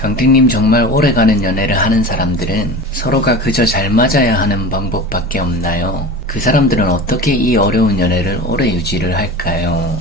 강택님 정말 오래가는 연애를 하는 사람들은 서로가 그저 잘 맞아야 하는 방법밖에 없나요? 그 사람들은 어떻게 이 어려운 연애를 오래 유지를 할까요?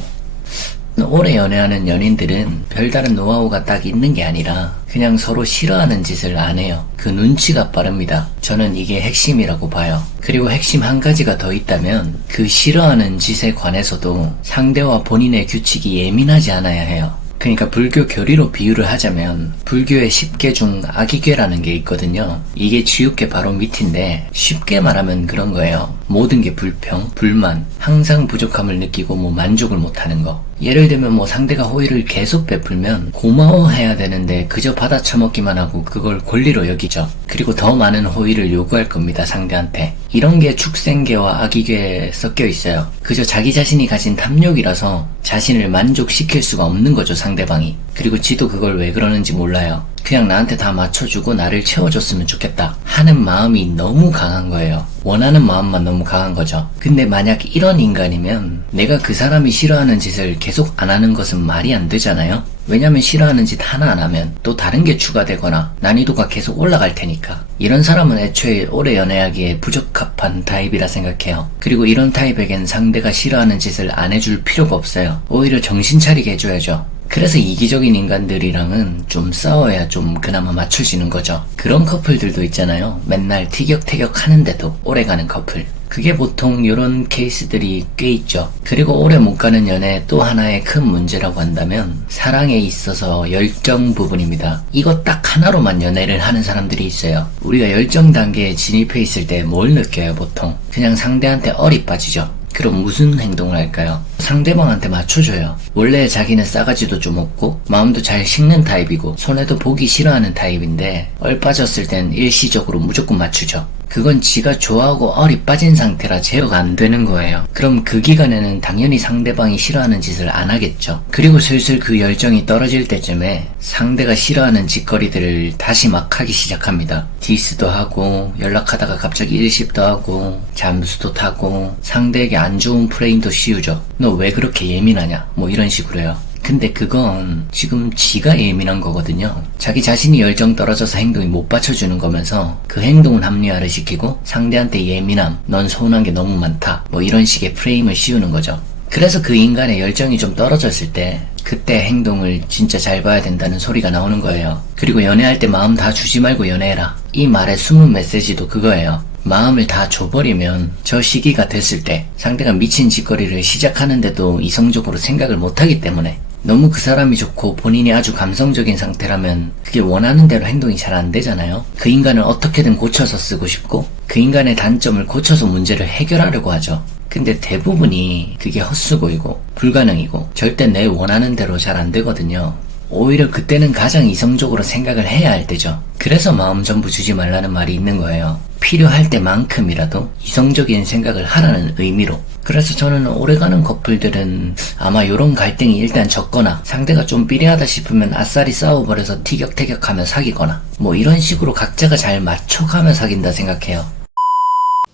오래 연애하는 연인들은 별다른 노하우가 딱 있는 게 아니라 그냥 서로 싫어하는 짓을 안 해요. 그 눈치가 빠릅니다. 저는 이게 핵심이라고 봐요. 그리고 핵심 한 가지가 더 있다면 그 싫어하는 짓에 관해서도 상대와 본인의 규칙이 예민하지 않아야 해요. 그러니까 불교 교리로 비유를 하자면 불교의 10개 중 아기괴라는 게 있거든요. 이게 지육계 바로 밑인데 쉽게 말하면 그런 거예요. 모든 게 불평, 불만, 항상 부족함을 느끼고 뭐 만족을 못하는 거. 예를 들면 뭐 상대가 호의를 계속 베풀면 고마워해야 되는데 그저 받아 처먹기만 하고 그걸 권리로 여기죠. 그리고 더 많은 호의를 요구할 겁니다, 상대한테. 이런 게 축생계와 아기계에 섞여 있어요. 그저 자기 자신이 가진 탐욕이라서 자신을 만족시킬 수가 없는 거죠, 상대방이. 그리고 지도 그걸 왜 그러는지 몰라요. 그냥 나한테 다 맞춰주고 나를 채워줬으면 좋겠다 하는 마음이 너무 강한 거예요. 원하는 마음만 너무 강한 거죠. 근데 만약 이런 인간이면 내가 그 사람이 싫어하는 짓을 계속 안 하는 것은 말이 안 되잖아요. 왜냐면 싫어하는 짓 하나 안 하면 또 다른 게 추가되거나 난이도가 계속 올라갈 테니까. 이런 사람은 애초에 오래 연애하기에 부적합한 타입이라 생각해요. 그리고 이런 타입에겐 상대가 싫어하는 짓을 안 해줄 필요가 없어요. 오히려 정신 차리게 해줘야죠. 그래서 이기적인 인간들이랑은 좀 싸워야 좀 그나마 맞춰지는 거죠. 그런 커플들도 있잖아요. 맨날 티격태격 하는데도 오래가는 커플. 그게 보통 이런 케이스들이 꽤 있죠. 그리고 오래 못 가는 연애 또 하나의 큰 문제라고 한다면 사랑에 있어서 열정 부분입니다. 이거 딱 하나로만 연애를 하는 사람들이 있어요. 우리가 열정 단계에 진입해 있을 때 뭘 느껴요, 보통? 그냥 상대한테 어리 빠지죠. 그럼 무슨 행동을 할까요? 상대방한테 맞춰줘요. 원래 자기는 싸가지도 좀 없고 마음도 잘 식는 타입이고 손해도 보기 싫어하는 타입인데 얼 빠졌을 땐 일시적으로 무조건 맞추죠. 그건 지가 좋아하고 얼이 빠진 상태라 제어가 안 되는 거예요. 그럼 그 기간에는 당연히 상대방이 싫어하는 짓을 안 하겠죠. 그리고 슬슬 그 열정이 떨어질 때쯤에 상대가 싫어하는 짓거리들을 다시 막 하기 시작합니다. 디스도 하고 연락하다가 갑자기 일십도 하고 잠수도 타고 상대에게 안 좋은 프레임도 씌우죠. 너 왜 그렇게 예민하냐? 뭐 이런 식으로요. 근데 그건 지금 지가 예민한 거거든요. 자기 자신이 열정 떨어져서 행동이 못 받쳐주는 거면서 그 행동은 합리화를 시키고 상대한테 예민함, 넌 서운한 게 너무 많다. 뭐 이런 식의 프레임을 씌우는 거죠. 그래서 그 인간의 열정이 좀 떨어졌을 때 그때 행동을 진짜 잘 봐야 된다는 소리가 나오는 거예요. 그리고 연애할 때 마음 다 주지 말고 연애해라. 이 말의 숨은 메시지도 그거예요. 마음을 다 줘버리면 저 시기가 됐을 때 상대가 미친 짓거리를 시작하는데도 이성적으로 생각을 못하기 때문에 너무 그 사람이 좋고 본인이 아주 감성적인 상태라면 그게 원하는 대로 행동이 잘 안 되잖아요. 그 인간을 어떻게든 고쳐서 쓰고 싶고 그 인간의 단점을 고쳐서 문제를 해결하려고 하죠. 근데 대부분이 그게 헛수고이고 불가능이고 절대 내 원하는 대로 잘 안 되거든요. 오히려 그때는 가장 이성적으로 생각을 해야 할 때죠. 그래서 마음 전부 주지 말라는 말이 있는 거예요. 필요할 때만큼이라도 이성적인 생각을 하라는 의미로. 그래서 저는 오래가는 커플들은 아마 이런 갈등이 일단 적거나 상대가 좀 삐리하다 싶으면 아싸리 싸워버려서 티격태격하며 사귀거나 뭐 이런 식으로 각자가 잘 맞춰가며 사귄다 생각해요.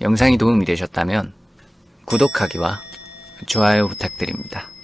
영상이 도움이 되셨다면 구독하기와 좋아요 부탁드립니다.